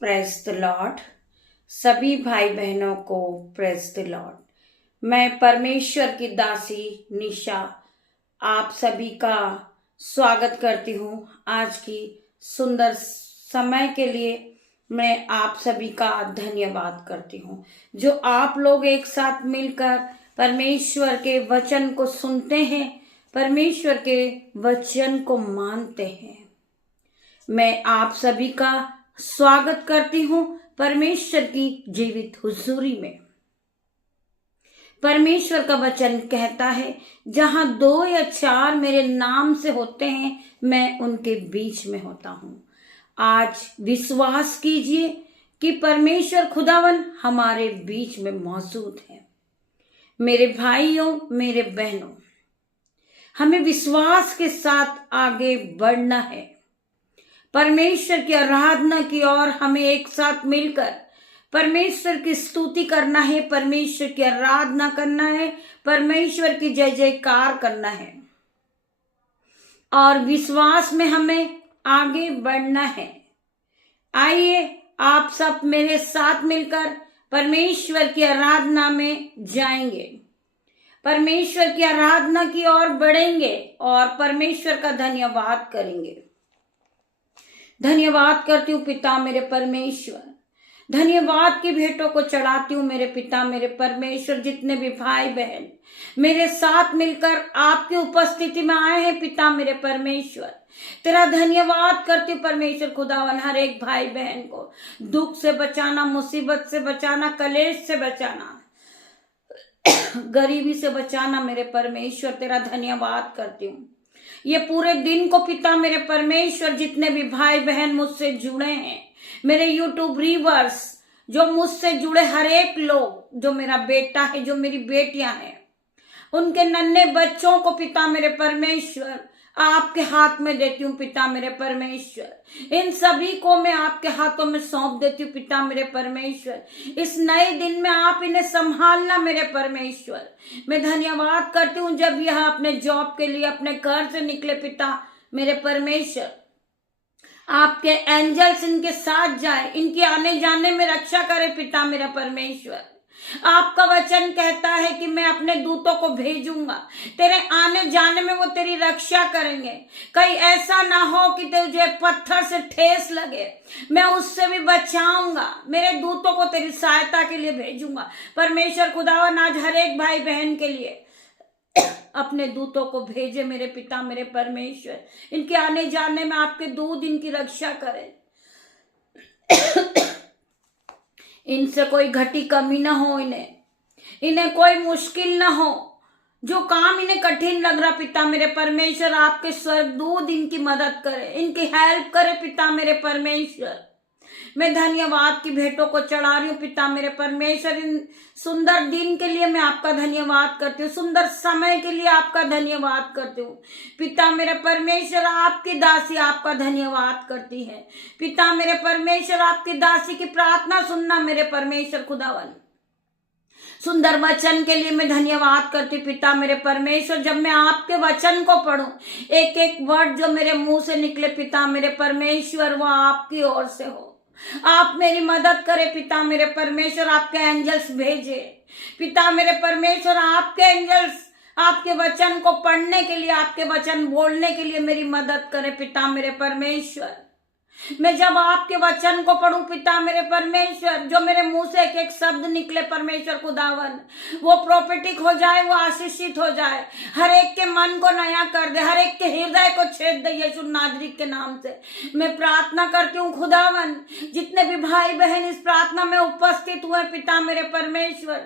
Praise the Lord. सभी भाई बहनों को प्रेज द लॉर्ड। मैं परमेश्वर की दासी निशा आप सभी का स्वागत करती हूँ। आज की सुंदर समय के लिए मैं आप सभी का धन्यवाद करती हूँ, जो आप लोग एक साथ मिलकर परमेश्वर के वचन को सुनते हैं, परमेश्वर के वचन को मानते हैं। मैं आप सभी का स्वागत करती हूँ परमेश्वर की जीवित हुजूरी में। परमेश्वर का वचन कहता है, जहां 2 या 4 मेरे नाम से होते हैं, मैं उनके बीच में होता हूं। आज विश्वास कीजिए कि परमेश्वर खुदावन हमारे बीच में मौजूद है। मेरे भाइयों, मेरे बहनों, हमें विश्वास के साथ आगे बढ़ना है। परमेश्वर की आराधना की ओर हमें एक साथ मिलकर परमेश्वर की स्तुति करना है, परमेश्वर की आराधना करना है, परमेश्वर की जय जयकार करना है और विश्वास में हमें आगे बढ़ना है। आइए आप सब मेरे साथ मिलकर परमेश्वर की आराधना में जाएंगे, परमेश्वर की आराधना की ओर बढ़ेंगे और परमेश्वर का धन्यवाद करेंगे। धन्यवाद करती हूँ पिता मेरे परमेश्वर, धन्यवाद की भेंटों को चढ़ाती हूँ मेरे पिता मेरे परमेश्वर। जितने भी भाई बहन मेरे साथ मिलकर आपकी उपस्थिति में आए हैं पिता मेरे परमेश्वर, तेरा धन्यवाद करती हूँ परमेश्वर खुदावन। हर एक भाई बहन को दुख से बचाना, मुसीबत से बचाना, कलेश से बचाना, गरीबी से बचाना मेरे परमेश्वर, तेरा धन्यवाद करती हूँ। ये पूरे दिन को पिता मेरे परमेश्वर, जितने भी भाई बहन मुझसे जुड़े हैं, मेरे यूट्यूब व्यूअर्स जो मुझसे जुड़े, हर एक लोग, जो मेरा बेटा है, जो मेरी बेटियां हैं, उनके नन्हे बच्चों को पिता मेरे परमेश्वर आपके हाथ में देती हूँ पिता मेरे परमेश्वर। इन सभी को मैं आपके हाथों में सौंप देती हूँ पिता मेरे परमेश्वर। इस नए दिन में आप इन्हें संभालना मेरे परमेश्वर। मैं धन्यवाद करती हूँ जब यह अपने जॉब के लिए अपने घर से निकले पिता मेरे परमेश्वर, आपके एंजल्स इनके साथ जाए, इनके आने जाने में रक्षा करे पिता मेरा परमेश्वर। आपका वचन कहता है कि मैं अपने दूतों को भेजूंगा, तेरे आने जाने में वो तेरी रक्षा करेंगे। कहीं ऐसा ना हो कि तुझे पत्थर से ठेस लगे, मैं उससे भी बचाऊंगा। मेरे दूतों को तेरी सहायता के लिए भेजूंगा परमेश्वर खुदावन। आज हर एक भाई बहन के लिए अपने दूतों को भेजे मेरे पिता मेरे परमेश्वर। इनके आने जाने में आपके दूत इनकी रक्षा करें, इनसे कोई घटी कमी ना हो, इन्हें कोई मुश्किल ना हो। जो काम इन्हें कठिन लग रहा पिता मेरे परमेश्वर, आपके स्वर्गदूत इनकी मदद करे, इनकी हेल्प करे पिता मेरे परमेश्वर। मैं धन्यवाद की भेंटों को चढ़ा रही हूँ पिता मेरे परमेश्वर। इन सुंदर दिन के लिए मैं आपका धन्यवाद करती हूँ, सुंदर समय के लिए आपका धन्यवाद करती हूँ पिता मेरे परमेश्वर। आपकी दासी आपका धन्यवाद करती है पिता मेरे परमेश्वर। आपकी दासी की प्रार्थना सुनना मेरे परमेश्वर खुदावन। सुंदर वचन के लिए मैं धन्यवाद करती पिता मेरे परमेश्वर। जब मैं आपके वचन को पढ़ूं, एक एक वर्ड जो मेरे मुंह से निकले पिता मेरे परमेश्वर, वो आपकी ओर से हो। आप मेरी मदद करें पिता मेरे परमेश्वर। आपके एंजल्स भेजे पिता मेरे परमेश्वर, आपके एंजल्स आपके वचन को पढ़ने के लिए, आपके वचन बोलने के लिए मेरी मदद करें पिता मेरे परमेश्वर। मैं जब आपके वचन को पढ़ूं पिता मेरे परमेश्वर, जो मेरे मुंह से एक एक शब्द निकले परमेश्वर खुदावन, वो प्रोफेटिक हो जाए, वो आशीषित हो जाए, हर एक के मन को नया कर दे, हर एक के हृदय को छेद दे यीशु नाजरी के नाम से मैं प्रार्थना करती हूँ खुदावन। जितने भी भाई बहन इस प्रार्थना में उपस्थित हुए पिता मेरे परमेश्वर,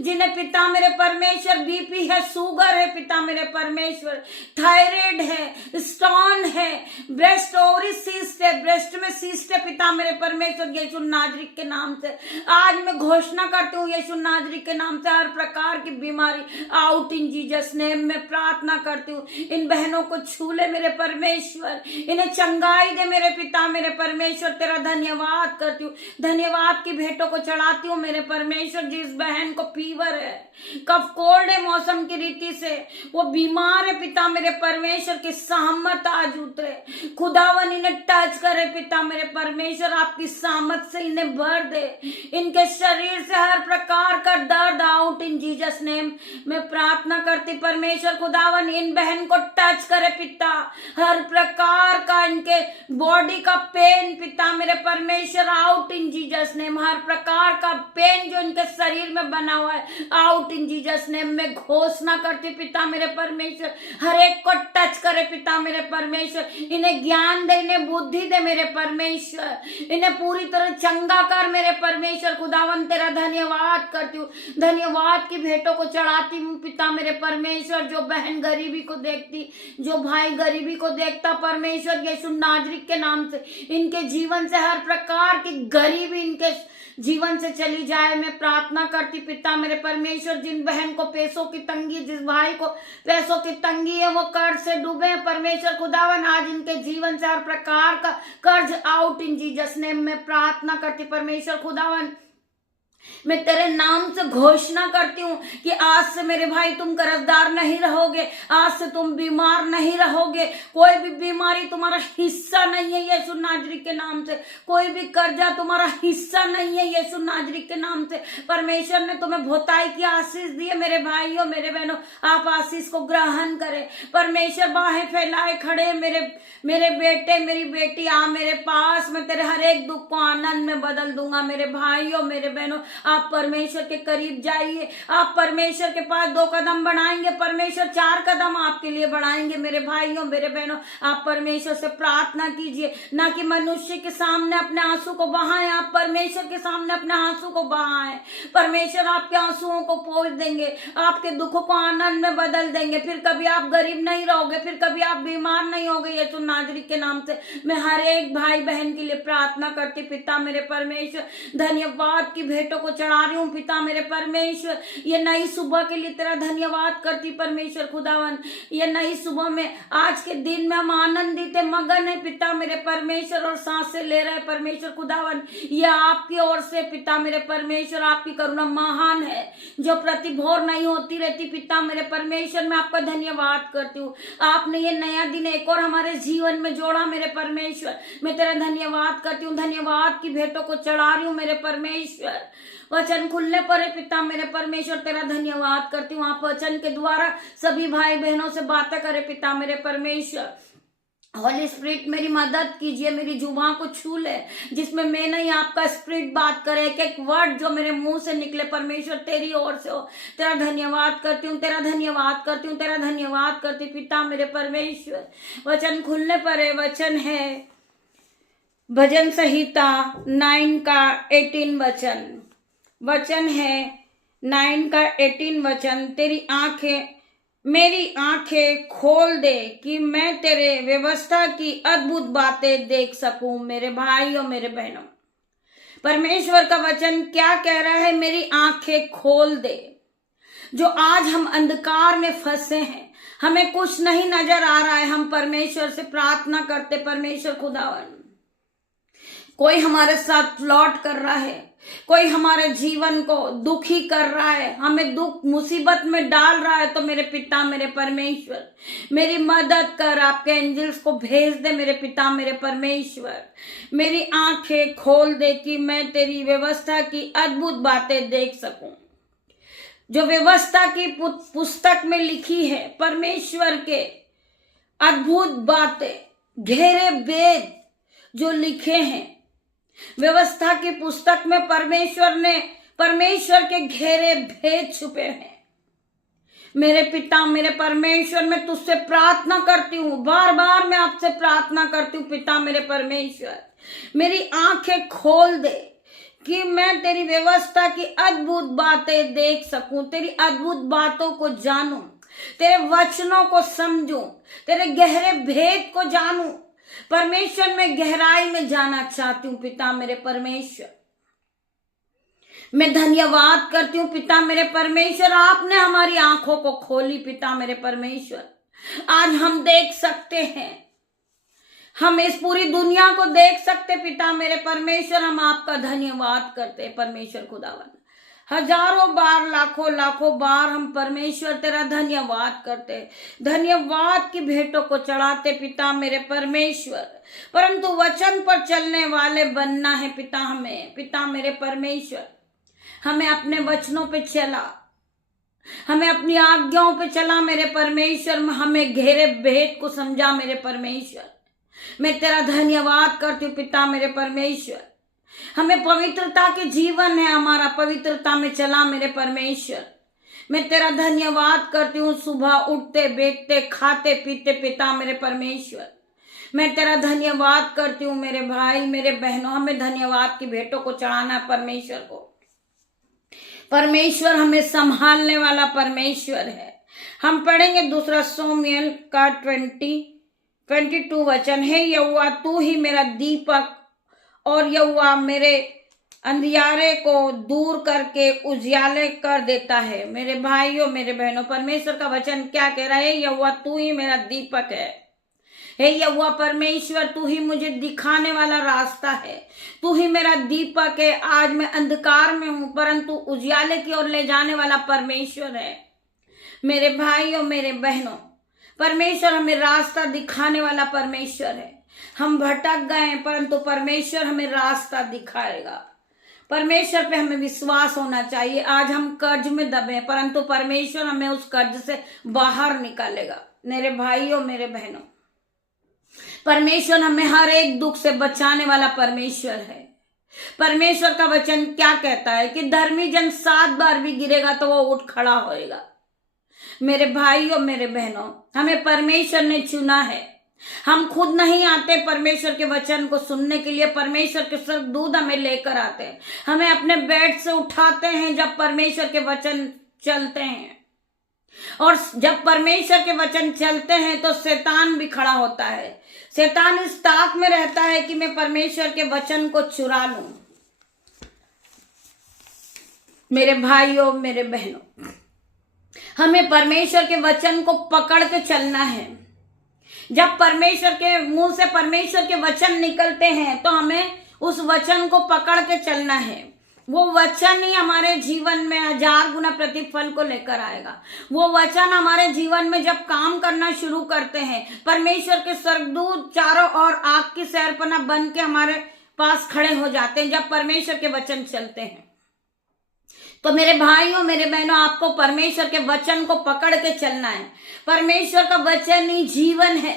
जिन्हें पिता मेरे परमेश्वर बीपी है, शुगर है पिता मेरे परमेश्वर, थायराइड है, स्टोन है, ब्रेस्ट ओवरी सिस्ट है, ब्रेस्ट में सिस्ट है पिता मेरे परमेश्वर, यीशु नाजरी के नाम से आज मैं घोषणा करती हूँ यीशु नाजरी के नाम से हर प्रकार की बीमारी आउट इन जीसस नेम में प्रार्थना करती हूँ। इन बहनों को छू ले मेरे परमेश्वर, इन्हें चंगाई दे मेरे पिता मेरे परमेश्वर। तेरा धन्यवाद करती हूँ, धन्यवाद की भेंटों को चढ़ाती हूँ मेरे परमेश्वर। जिस बहन को फीवर है, कफ कोल्ड है मौसम की रीति से, वो बीमार है पिता मेरे परमेश्वर की सहमत आज उतरे खुदावन, इन्हें टच करे करे पिता मेरे परमेश्वर, आपकी सामर्थ से इन्हें भर दे। इनके शरीर से हर प्रकार का दर्द आउट इन जीसस नेम। मैं प्रार्थना करती परमेश्वर खुदावन, इन बहन को टच करे पिता, हर प्रकार का इनके बॉडी का पेन पिता मेरे परमेश्वर आउट इन जीसस नेम। हर प्रकार का पेन जो इनके शरीर में बना हुआ है आउट इन जीसस नेम। मैं घोषणा करती पिता मेरे परमेश्वर, हर एक को टच करे पिता मेरे परमेश्वर, इन्हें ज्ञान दे, इन्हें बुद्धि दे मेरे परमेश्वर, इन्हें पूरी तरह चंगा कर मेरे परमेश्वर खुदावन। तेरा धन्यवाद करती हूँ, धन्यवाद की भेंटों को चढ़ाती हूँ पिता मेरे परमेश्वर। जो बहन गरीबी को देखती, जो भाई गरीबी को देखता परमेश्वर, यीशु नाजरीत के नाम से इनके जीवन से हर प्रकार की गरीबी इनके जीवन से चली जाए। मैं प्रार्थना करती पिता मेरे परमेश्वर, जिन बहन को पैसों की तंगी, जिस भाई को पैसों की तंगी है, वो कर्ज से डूबे परमेश्वर खुदावन, आज इनके जीवन से हर प्रकार का कर्ज आउट इन जीसस नेम। मैं प्रार्थना करती परमेश्वर खुदावन, मैं तेरे नाम से घोषणा करती हूँ कि आज से मेरे भाई तुम कर्जदार नहीं रहोगे, आज से तुम बीमार नहीं रहोगे, कोई भी बीमारी तुम्हारा हिस्सा नहीं है यीशु नाजरी के नाम से, कोई भी कर्जा तुम्हारा हिस्सा नहीं है यीशु नाजरी के नाम से। परमेश्वर ने तुम्हें भोताई की आशीष दी है मेरे भाइयों मेरे बहनों, आप आशीष को ग्रहण करें परमेश्वर। बाहें फैलाए खड़े मेरे बेटे मेरी बेटी, आ मेरे पास, मैं तेरे हर एक दुख को आनंद में बदल दूंगा। मेरे भाइयों मेरे बहनों, आप परमेश्वर के करीब जाइए, आप परमेश्वर के पास 2 कदम बढ़ाएंगे, परमेश्वर 4 कदम आपके लिए बढ़ाएंगे। मेरे भाइयों मेरे बहनों, आप परमेश्वर से प्रार्थना कीजिए, ना कि मनुष्य के सामने अपने आंसू को बहाएं, आप परमेश्वर के सामने अपने आंसू को बहाएं। परमेश्वर आपके आंसुओं को पोंछ देंगे, आपके दुखों को आनंद में बदल देंगे। फिर कभी आप गरीब नहीं रहोगे, फिर कभी आप बीमार नहीं होगे यीशु नाजरी के नाम से। मैं हर एक भाई बहन के लिए प्रार्थना करती पिता मेरे परमेश्वर, धन्यवाद की भेंटों को चढ़ा रही हूँ पिता मेरे परमेश्वर। ये नई सुबह के लिए तेरा धन्यवाद करती परमेश्वर खुदावन, ये नई सुबह में आज के दिन में हम आनंदित है, मगन है पिता मेरे परमेश्वर, और सांसें ले रहे हैं परमेश्वर खुदावन। ये आपकी ओर से पिता मेरे परमेश्वर, आपकी करुणा महान है जो प्रतिभोर नहीं होती रहती पिता मेरे परमेश्वर। मैं आपका धन्यवाद करती हूँ, आपने ये नया दिन एक और हमारे जीवन में जोड़ा मेरे परमेश्वर। मैं तेरा धन्यवाद करती हूँ, धन्यवाद की भेंटों को चढ़ा रही हूँ मेरे परमेश्वर। वचन खुलने पर है पिता मेरे परमेश्वर, तेरा धन्यवाद करती हूँ। आप वचन के द्वारा सभी भाई बहनों से बातें करे पिता मेरे परमेश्वर। होली स्पिरिट मेरी मदद कीजिए, मेरी जुबान को छू ले, जिसमें मैं नहीं आपका स्पिरिट बात करे, एक एक वर्ड जो मेरे मुंह से निकले परमेश्वर तेरी ओर से हो। तेरा धन्यवाद करती हूँ, तेरा धन्यवाद करती हूँ, तेरा धन्यवाद करती पिता मेरे परमेश्वर। वचन खुलने पर है, वचन है भजन संहिता 9 का 18 वचन है 9 का 18 वचन, मेरी आंखें खोल दे कि मैं तेरे व्यवस्था की अद्भुत बातें देख सकूं। मेरे भाइयों मेरे बहनों, परमेश्वर का वचन क्या कह रहा है? मेरी आंखें खोल दे। जो आज हम अंधकार में फंसे हैं, हमें कुछ नहीं नजर आ रहा है, हम परमेश्वर से प्रार्थना करते परमेश्वर खुदावन, कोई हमारे साथ फ्लॉट कर रहा है, कोई हमारे जीवन को दुखी कर रहा है, हमें दुख मुसीबत में डाल रहा है, तो मेरे पिता मेरे परमेश्वर मेरी मदद कर, आपके एंजल्स को भेज दे मेरे पिता मेरे परमेश्वर। मेरी आंखें खोल दे कि मैं तेरी व्यवस्था की अद्भुत बातें देख सकूं। जो व्यवस्था की पुस्तक में लिखी है परमेश्वर के अद्भुत बातें, गहरे वेद जो लिखे हैं व्यवस्था की पुस्तक में, परमेश्वर के गहरे भेद छुपे हैं। मेरे पिता मेरे परमेश्वर, मैं तुझसे प्रार्थना करती हूँ, बार बार मैं आपसे प्रार्थना करती हूँ पिता मेरे परमेश्वर, मेरी आंखें खोल दे कि मैं तेरी व्यवस्था की अद्भुत बातें देख सकूं, तेरी अद्भुत बातों को जानूं, तेरे वचनों को समझूं, तेरे गहरे भेद को जानूं। परमेश्वर मैं गहराई में जाना चाहती हूँ पिता मेरे परमेश्वर। मैं धन्यवाद करती हूँ पिता मेरे परमेश्वर, आपने हमारी आंखों को खोली पिता मेरे परमेश्वर। आज हम देख सकते हैं, हम इस पूरी दुनिया को देख सकते पिता मेरे परमेश्वर। हम आपका धन्यवाद करते परमेश्वर खुदावन। हजारों बार, लाखों लाखों बार हम परमेश्वर तेरा धन्यवाद करते, धन्यवाद की भेंटों को चढ़ाते पिता मेरे परमेश्वर। परंतु वचन पर चलने वाले बनना है पिता हमें, पिता मेरे परमेश्वर। हमें अपने वचनों पे चला, हमें अपनी आज्ञाओं पे चला मेरे परमेश्वर। हमें गहरे भेद को समझा मेरे परमेश्वर। मैं तेरा धन्यवाद करती हूँ पिता मेरे परमेश्वर। हमें पवित्रता के जीवन है हमारा, पवित्रता में चला मेरे परमेश्वर। मैं तेरा धन्यवाद करती हूँ सुबह उठते बैठते खाते पीते पिता मेरे परमेश्वर। मैं तेरा धन्यवाद करती हूँ मेरे भाई मेरे बहनों। हमें धन्यवाद की भेंटों को चढ़ाना परमेश्वर को। परमेश्वर हमें संभालने वाला परमेश्वर है। हम पढ़ेंगे दूसरा शमूएल का 22 वचन है। यहोवा तू ही मेरा दीपक और यहोवा मेरे अंधियारे को दूर करके उजियाले कर देता है। मेरे भाइयों मेरे बहनों, परमेश्वर का वचन क्या कह रहा है? यहोवा तू ही मेरा दीपक है। हे यहोवा परमेश्वर, तू ही मुझे दिखाने वाला रास्ता है, तू ही मेरा दीपक है। आज मैं अंधकार में हूं परंतु उजियाले की ओर ले जाने वाला परमेश्वर है। मेरे भाइयों मेरे बहनों, परमेश्वर हमें रास्ता दिखाने वाला परमेश्वर है। हम भटक गए हैं परंतु परमेश्वर हमें रास्ता दिखाएगा। परमेश्वर पे हमें विश्वास होना चाहिए। आज हम कर्ज में दबे परंतु परमेश्वर हमें उस कर्ज से बाहर निकालेगा। मेरे भाइयों मेरे बहनों, परमेश्वर हमें हर एक दुख से बचाने वाला परमेश्वर है। परमेश्वर का वचन क्या कहता है कि धर्मी जन 7 बार भी गिरेगा तो वो उठ खड़ा होएगा। मेरे भाइयों मेरे बहनों, हमें परमेश्वर ने चुना है। हम खुद नहीं आते परमेश्वर के वचन को सुनने के लिए, परमेश्वर के स्वर्गदूत हमें लेकर आते हैं। हमें अपने बेड से उठाते हैं जब परमेश्वर के वचन चलते हैं। और जब परमेश्वर के वचन चलते हैं तो शैतान भी खड़ा होता है। शैतान इस ताक में रहता है कि मैं परमेश्वर के वचन को चुरा लूं। मेरे भाइयों मेरे बहनों, हमें परमेश्वर के वचन को पकड़ के चलना है। जब परमेश्वर के मुंह से परमेश्वर के वचन निकलते हैं तो हमें उस वचन को पकड़ के चलना है। वो वचन ही हमारे जीवन में 1000 गुना प्रतिफल को लेकर आएगा। वो वचन हमारे जीवन में जब काम करना शुरू करते हैं, परमेश्वर के स्वर्गदूत चारों ओर आग की शहरपनाह बन के हमारे पास खड़े हो जाते हैं जब परमेश्वर के वचन चलते हैं। तो मेरे भाइयों मेरे बहनों, आपको परमेश्वर के वचन को पकड़ के चलना है। परमेश्वर का वचन ही जीवन है।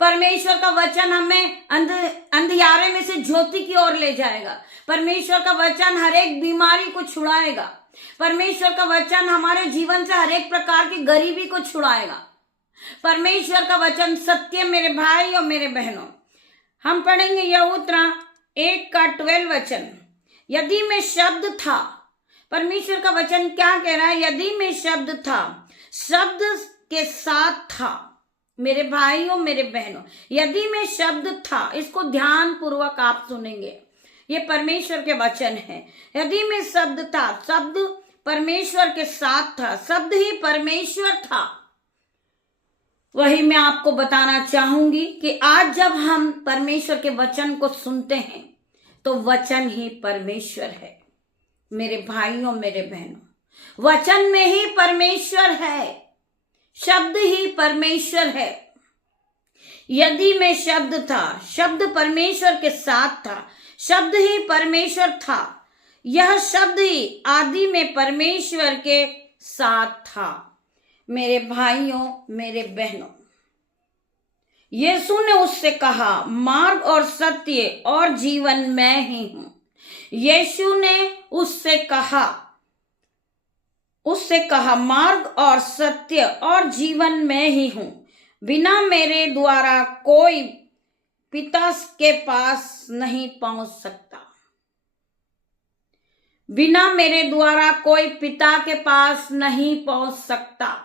परमेश्वर का वचन हमें अंधियारे में से ज्योति की ओर ले जाएगा। परमेश्वर का वचन हर एक बीमारी को छुड़ाएगा। परमेश्वर का वचन हमारे जीवन से हर एक प्रकार की गरीबी को छुड़ाएगा। परमेश्वर का वचन सत्य। मेरे भाई और मेरे बहनों, हम पढ़ेंगे यहूदा 1:12 वचन। यदि मैं शब्द था, परमेश्वर का वचन क्या कह रहा है? यदि मैं शब्द था, शब्द के साथ था। मेरे भाइयों मेरे बहनों, यदि मैं शब्द था, इसको ध्यान पूर्वक आप सुनेंगे। ये परमेश्वर के वचन है। यदि मैं शब्द था, शब्द परमेश्वर के साथ था, शब्द ही परमेश्वर था। वही मैं आपको बताना चाहूंगी कि आज जब हम परमेश्वर के वचन को सुनते हैं तो वचन ही परमेश्वर है। मेरे भाइयों मेरे बहनों, वचन में ही परमेश्वर है, शब्द ही परमेश्वर है। यदि मैं शब्द था, शब्द परमेश्वर के साथ था, शब्द ही परमेश्वर था। यह शब्द ही आदि में परमेश्वर के साथ था। मेरे भाइयों मेरे बहनों, यीशु ने उससे कहा, मार्ग और सत्य और जीवन मैं ही हूं। यीशु ने उससे कहा मार्ग और सत्य और जीवन मैं ही हूं। बिना मेरे द्वारा कोई पिता के पास नहीं पहुंच सकता। बिना मेरे द्वारा कोई पिता के पास नहीं पहुंच सकता।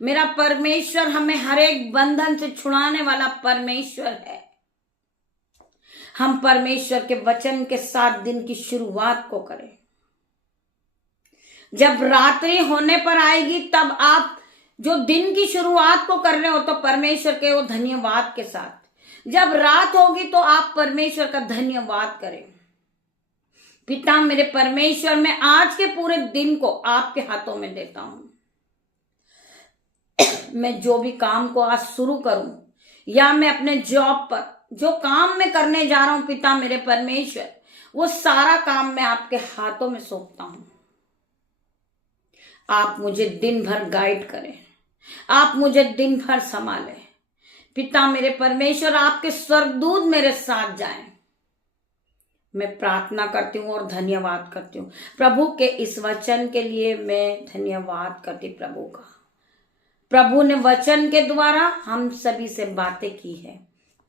मेरा परमेश्वर हमें हर एक बंधन से छुड़ाने वाला परमेश्वर है। हम परमेश्वर के वचन के साथ दिन की शुरुआत को करें। जब रात्रि होने पर आएगी तब आप जो दिन की शुरुआत को कर रहे हो तो परमेश्वर के वो धन्यवाद के साथ। जब रात होगी तो आप परमेश्वर का धन्यवाद करें। पिता मेरे परमेश्वर, मैं आज के पूरे दिन को आपके हाथों में देता हूं। मैं जो भी काम को आज शुरू करूं या मैं अपने जॉब पर जो काम मैं करने जा रहा हूं पिता मेरे परमेश्वर, वो सारा काम मैं आपके हाथों में सौंपता हूं। आप मुझे दिन भर गाइड करें, आप मुझे दिन भर संभालें पिता मेरे परमेश्वर। आपके स्वर्गदूत मेरे साथ जाएं। मैं प्रार्थना करती हूँ और धन्यवाद करती हूँ प्रभु के इस वचन के लिए। मैं धन्यवाद करती प्रभु का। प्रभु ने वचन के द्वारा हम सभी से बातें की है।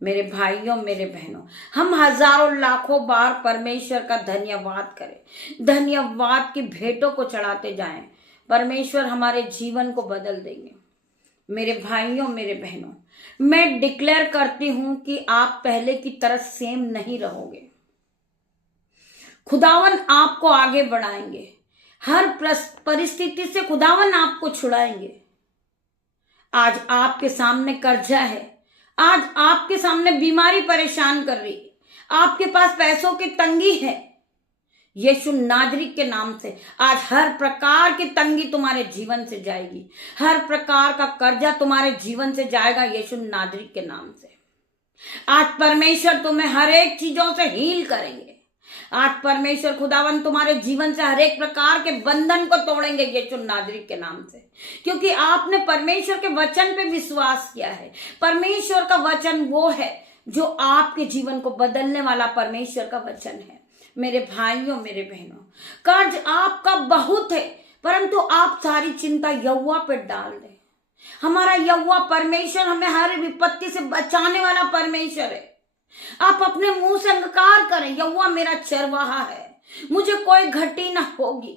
मेरे भाइयों मेरे बहनों, हम हजारों लाखों बार परमेश्वर का धन्यवाद करें, धन्यवाद की भेंटों को चढ़ाते जाएं। परमेश्वर हमारे जीवन को बदल देंगे। मेरे भाइयों मेरे बहनों, मैं डिक्लेयर करती हूं कि आप पहले की तरह सेम नहीं रहोगे। खुदावन आपको आगे बढ़ाएंगे। हर परिस्थिति से खुदावन आपको छुड़ाएंगे। आज आपके सामने कर्जा है, आज आपके सामने बीमारी परेशान कर रही है, आपके पास पैसों की तंगी है, यीशु नाजरी के नाम से आज हर प्रकार की तंगी तुम्हारे जीवन से जाएगी। हर प्रकार का कर्जा तुम्हारे जीवन से जाएगा यीशु नाजरी के नाम से। आज परमेश्वर तुम्हें हर एक चीजों से हील करेंगे। आज परमेश्वर खुदावन तुम्हारे जीवन से हर एक प्रकार के बंधन को तोड़ेंगे यीशु नाजरी के नाम से, क्योंकि आपने परमेश्वर के वचन पे विश्वास किया है। परमेश्वर का वचन वो है जो आपके जीवन को बदलने वाला परमेश्वर का वचन है। मेरे भाइयों मेरे बहनों, कर्ज आपका बहुत है, परंतु आप सारी चिंता यहोवा पे डाल दें। हमारा यहोवा परमेश्वर हमें हर विपत्ति से बचाने वाला परमेश्वर है। आप अपने मुंह से अंगीकार करें, यहोवा मेरा चरवाहा है, मुझे कोई घटी ना होगी।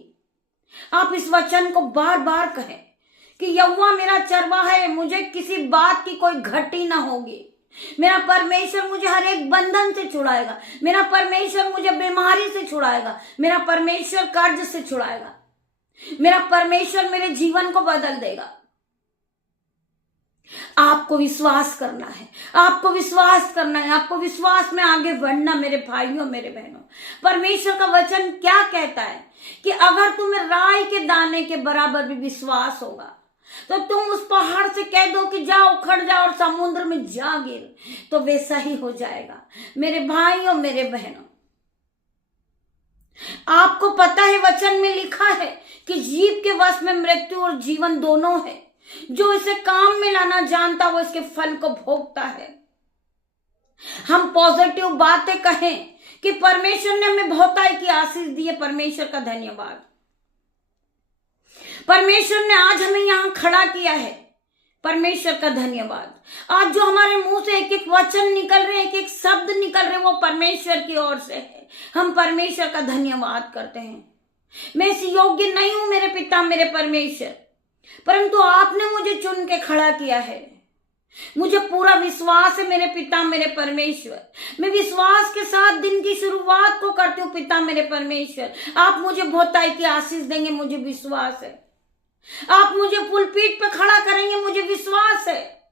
आप इस वचन को बार बार कहें कि यहोवा मेरा चरवाहा है, मुझे किसी बात की कोई घटी ना होगी। मेरा परमेश्वर मुझे हर एक बंधन से छुड़ाएगा। मेरा परमेश्वर मुझे बीमारी से छुड़ाएगा। मेरा परमेश्वर कर्ज से छुड़ाएगा। मेरा परमेश्वर मेरे जीवन को बदल देगा। आपको विश्वास करना है, आपको विश्वास करना है, आपको विश्वास में आगे बढ़ना। मेरे भाइयों मेरे बहनों, परमेश्वर का वचन क्या कहता है कि अगर तुम्हें राई के दाने के बराबर भी विश्वास होगा तो तुम उस पहाड़ से कह दो कि जा उखड़ जा और समुद्र में जा गिर, तो वैसा ही हो जाएगा। मेरे भाइयों मेरे बहनों, आपको पता है वचन में लिखा है कि जीव के वश में मृत्यु और जीवन दोनों है। जो इसे काम में लाना जानता वो इसके फल को भोगता है। हम पॉजिटिव बातें कहें कि परमेश्वर ने हमें बहुताई की आशीष दी है। परमेश्वर का धन्यवाद। परमेश्वर ने आज हमें यहां खड़ा किया है। परमेश्वर का धन्यवाद। आज जो हमारे मुंह से एक एक वचन निकल रहे हैं, एक एक शब्द निकल रहे हैं, वो परमेश्वर की ओर से है। हम परमेश्वर का धन्यवाद करते हैं। मैं इस योग्य नहीं हूं मेरे पिता मेरे परमेश्वर, परंतु आपने मुझे चुन के खड़ा किया है। मुझे पूरा विश्वास है मेरे पिता मेरे परमेश्वर। मैं विश्वास के साथ दिन की शुरुआत को करती हूँ। पिता मेरे परमेश्वर, आप मुझे बहुताई की आशीष देंगे, मुझे विश्वास है। आप मुझे पुलपीठ पे खड़ा करेंगे, मुझे विश्वास है।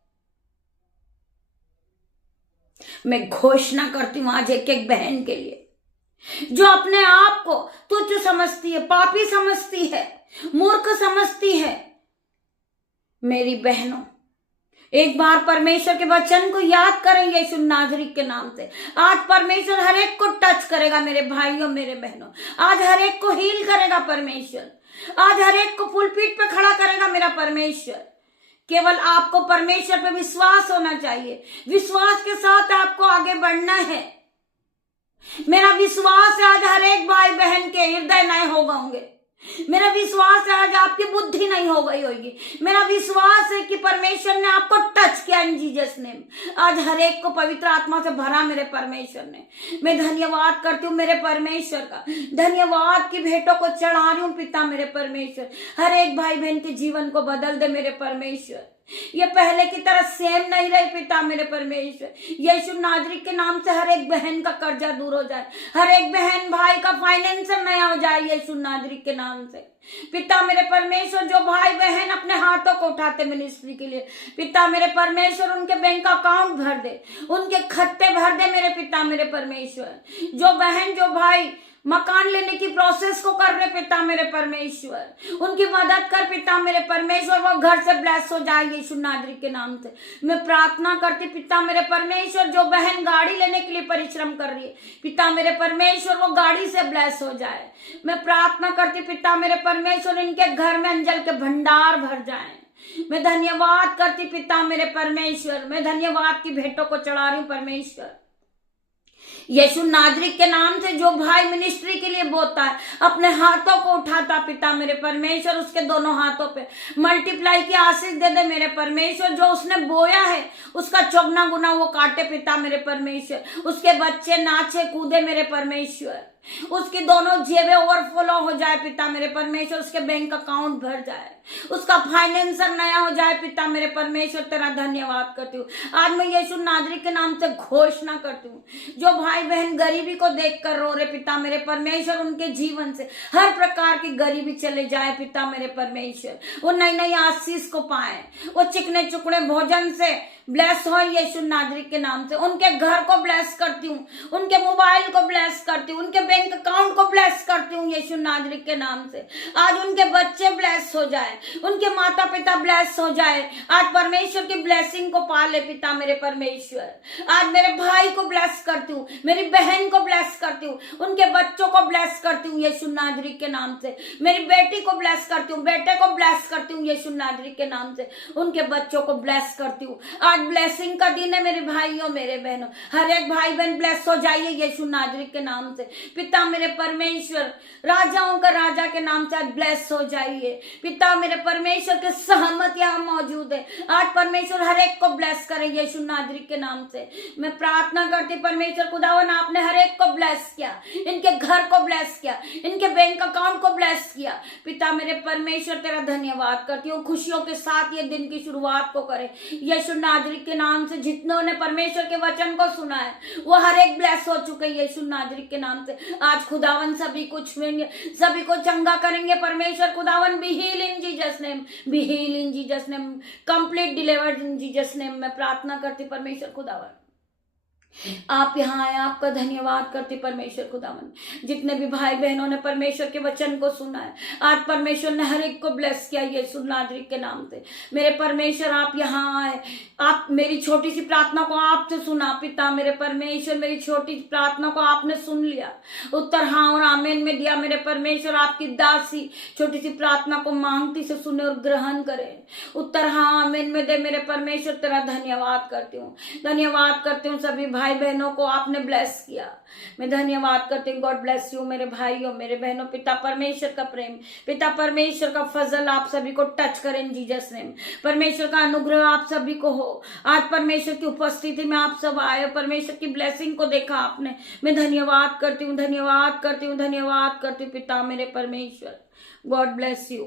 मैं घोषणा करती हूं आज एक एक बहन के लिए जो अपने आप को तुच्छ समझती है, पापी समझती है, मूर्ख समझती है। मेरी बहनों, एक बार परमेश्वर के वचन को याद करेंगे यीशु नाजरी के नाम से। आज परमेश्वर हर एक को टच करेगा। मेरे भाइयों मेरे बहनों, आज हर एक को हील करेगा परमेश्वर। आज हर एक को पुलपीठ पे खड़ा करेगा मेरा परमेश्वर। केवल आपको परमेश्वर पे विश्वास होना चाहिए। विश्वास के साथ आपको आगे बढ़ना है। मेरा विश्वास है आज हर एक भाई बहन के हृदय नए हो गए। मेरा विश्वास है आज आपकी बुद्धि नहीं हो गई होगी। मेरा विश्वास है कि परमेश्वर ने आपको टच किया इन जीसस नेम। आज हर एक को पवित्र आत्मा से भरा मेरे परमेश्वर ने। मैं धन्यवाद करती हूँ मेरे परमेश्वर का। धन्यवाद की भेंटों को चढ़ा रही हूँ पिता मेरे परमेश्वर। हर एक भाई बहन के जीवन को बदल दे मेरे परमेश्वर। ये पहले की तरह सेम नहीं रहे पिता मेरे परमेश्वर। यीशु नाजरी के नाम से हर एक बहन का कर्जा दूर हो जाए, हर एक बहन भाई का फाइनेंशियल नया हो जाए यीशु नाजरी के नाम से। पिता मेरे परमेश्वर, जो भाई बहन अपने हाथों को उठाते मिनिस्ट्री के लिए, पिता मेरे परमेश्वर उनके बैंक अकाउंट भर दे, उनके खत्ते भर दे मेरे पिता मेरे परमेश्वर। जो बहन जो भाई मकान लेने की प्रोसेस को कर रहे पिता मेरे परमेश्वर, उनकी मदद कर पिता मेरे परमेश्वर, वो घर से ब्लेस हो जाए यीशु नाजरीत के नाम से। मैं प्रार्थना करती पिता मेरे परमेश्वर, जो बहन गाड़ी लेने के लिए परिश्रम कर रही है पिता मेरे परमेश्वर, वो गाड़ी से ब्लेस हो जाए। मैं प्रार्थना करती पिता मेरे परमेश्वर, इनके घर में अंजल के भंडार भर जाए। मैं धन्यवाद करती पिता मेरे परमेश्वर, मैं धन्यवाद की भेंटों को चढ़ा रही हूं परमेश्वर यीशु नाजरीत के नाम से। जो भाई मिनिस्ट्री के लिए बोता है, अपने हाथों को उठाता पिता मेरे परमेश्वर, उसके दोनों हाथों पे मल्टीप्लाई की आशीष दे दे मेरे परमेश्वर। जो उसने बोया है उसका चौगुना गुना वो काटे पिता मेरे परमेश्वर। उसके बच्चे नाचे कूदे मेरे परमेश्वर, उसकी दोनों जेबें ओवरफ्लो हो जाए पिता मेरे परमेश्वर, उसके बैंक अकाउंट भर जाए, उसका फाइनेंसर नया हो जाए पिता मेरे परमेश्वर। तेरा धन्यवाद करती हूँ। आज मैं यीशु नाजरीत के नाम से घोषणा करती हूँ, जो भाई बहन गरीबी को देखकर रो रहे पिता मेरे परमेश्वर, उनके जीवन से हर प्रकार की गरीबी चले जाए पिता मेरे परमेश्वर। वो नई नई आशीष को पाए, वो चिकने चुकड़े भोजन से ब्लेस हो यीशु नाजरीत के नाम से। उनके घर को ब्लेस करती हूँ, उनके मोबाइल को ब्लेस करती हूँ, उनके बैंक अकाउंट को ब्लेस करती हूँ यीशु नाजरीत के नाम से। आज उनके बच्चे ब्लेस हो जाए, उनके माता पिता ब्लेस हो जाए। आज परमेश्वर की ब्लेसिंग को पाले पिता मेरे परमेश्वर। आज मेरे भाई को ब्लेस करती हूँ, मेरी बहन को ब्लेस करती हूँ, उनके बच्चों को ब्लेस करती हूँ यीशु नाजरीत के नाम से। मेरी बेटी को ब्लेस करती हूँ, बेटे को ब्लेस करती हूँ यीशु नाजरीत के नाम से, उनके बच्चों को ब्लेस करती हूँ। आज ब्लेसिंग का दिन है मेरे भाइयों मेरे बहनों, हर एक भाई बहन ब्लेस हो जाइए यीशु नाजरीत के नाम से पिता मेरे परमेश्वर। राजाओं का राजा के नाम से आज ब्लेस हो जाइए पिता मेरे परमेश्वर के सहमत यहाँ मौजूद है। आज परमेश्वर हर एक को ब्लेस करे यीशु नाजरीत के नाम से। मैं प्रार्थना करती परमेश्वर खुदावन, आपने हर एक को ब्लेस किया, इनके घर को ब्लेस किया, इनके बैंक अकाउंट को ब्लेस किया पिता मेरे परमेश्वर। तेरा धन्यवाद करती हूँ। खुशियों के साथ ये दिन की शुरुआत को करे यीशु नाजरीत के नाम से। जितनों ने परमेश्वर के वचन को सुना है वो हर एक ब्लेस हो चुके यीशु नाजरीत के नाम से। आज खुदावन सभी को छुएंगे, सभी को चंगा करेंगे परमेश्वर खुदावन। Be heal in Jesus name, be heal in Jesus name, complete delivered in Jesus name. मैं प्रार्थना करती परमेश्वर खुदावन, आप यहाँ आए, आपका धन्यवाद करते परमेश्वर खुदावन। जितने भी भाई बहनों ने परमेश्वर के वचन को सुना है, आज परमेश्वर ने हर एक को ब्लेस किया यीशु नाजरीत के नाम से। मेरे परमेश्वर आप यहाँ आए, आप मेरी छोटी सी प्रार्थना को आपसे सुना पिता मेरे परमेश्वर। मेरी छोटी प्रार्थना को आपने सुन लिया, उत्तर हाँ और आमीन में दिया मेरे परमेश्वर। आपकी दासी छोटी सी प्रार्थना को मांगती से सुने और ग्रहण करे, उत्तर हाँ आमीन में दे मेरे परमेश्वर। तेरा धन्यवाद करती हूँ, धन्यवाद करती हूँ। सभी भाई बहनों को आपने ब्लेस किया, मैं धन्यवाद करती हूँ। गॉड ब्लेस यू मेरे भाइयों मेरे बहनों। पिता परमेश्वर का प्रेम, पिता परमेश्वर का फजल आप सभी को टच करें इन जीसस नेम। परमेश्वर का अनुग्रह आप सभी को हो। आज परमेश्वर की उपस्थिति में आप सब आए, परमेश्वर की ब्लेसिंग को देखा आपने। मैं धन्यवाद करती हूँ, धन्यवाद करती हूँ, धन्यवाद करती हूँ पिता मेरे परमेश्वर। God bless you.